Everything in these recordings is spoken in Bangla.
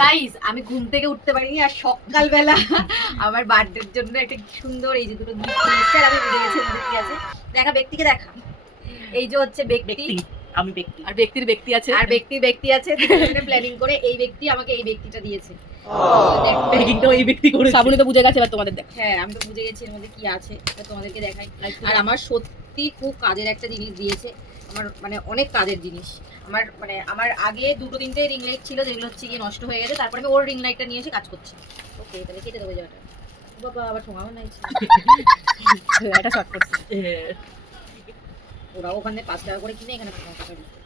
গাইস আমি ঘুম থেকে উঠতে পারিনি আর সকালবেলা আমার বার্থডের জন্য একটা সুন্দর এই যে দুটো গিফট নিয়েছে আর আমি বুঝে গেছি কি আছে। দেখা ব্যক্তিকে দেখা, এই যে হচ্ছে ব্যক্তি, আমি ব্যক্তি আর ব্যক্তি আছে, আর ব্যক্তি আছে। প্ল্যানিং করে এই ব্যক্তি আমাকে এই ব্যক্তিটা দিয়েছে। প্যাকিংটাও এই ব্যক্তি করে। সাবুনি তো বুঝে গেছে, এবার তোমাদের দেখ। হ্যাঁ আমি তো বুঝে গেছি এর মধ্যে কি আছে, এটা তোমাদেরকে দেখাই। আর আমার সত্যি খুব কাজের একটা জিনিস দিয়েছে, আমার মানে অনেক কাজের জিনিস। আমার আগে দুটো তিনটে রিং লাইট ছিল যেগুলো হচ্ছে গিয়ে নষ্ট হয়ে গেছে, তারপরে আমি ওর রিং লাইটটা নিয়ে এসে কাজ করছি। ওকে তাহলে কেটে দেবো জায়গাটা। বাবা আবার ঠোঙাও নাই, এটা শর্ট করছে। ওরা ওখানে 5 টাকা করে কিনে এখানে 5 টাকা দিচ্ছে।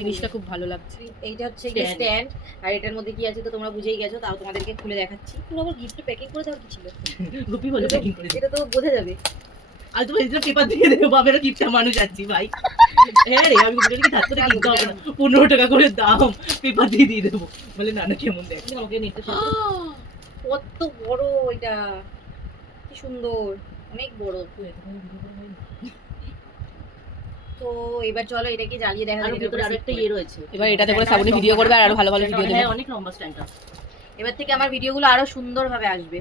জিনিসটা খুব ভালো লাগছে। এইটা হচ্ছে গিয়ে স্ট্যান্ড, আর এটার মধ্যে কি আছে তো তোমরা বুঝেই গেছো, তাও তোমাদেরকে খুলে দেখাচ্ছি। পুরো আবার গিফট প্যাকিং করে দেওয়ার কি ছিল? গুপি বলে প্যাকিং করে। এটা তো বোঝা যাবে। আর তুমি এটা পেপার দিয়ে দেবো, বাবেরও গিফটটা মানুষ যাচ্ছি ভাই। হ্যাঁ রে, আমি বুঝলি কি থাকতে কিনতে হবে না, 15 টাকা করে দাম, পেপার দিয়ে দেবো। বলে না না কেমন দেখ, আমাকে নিতে কত বড় এটা, কি সুন্দর, অনেক বড়। তো এবার চলো এটাকে জ্বালিয়ে দেখা আর যাক। ভিতরে আরেকটা ইয়ে রয়েছে। এবার এটাতে করে সাবুনি ভিডিও করবে আর আরো ভালো ভালো ভিডিও দেবে। হ্যাঁ অনেক লম্বা স্ট্যান্ডটা। এবার থেকে আমার ভিডিওগুলো আরো সুন্দরভাবে আসবে।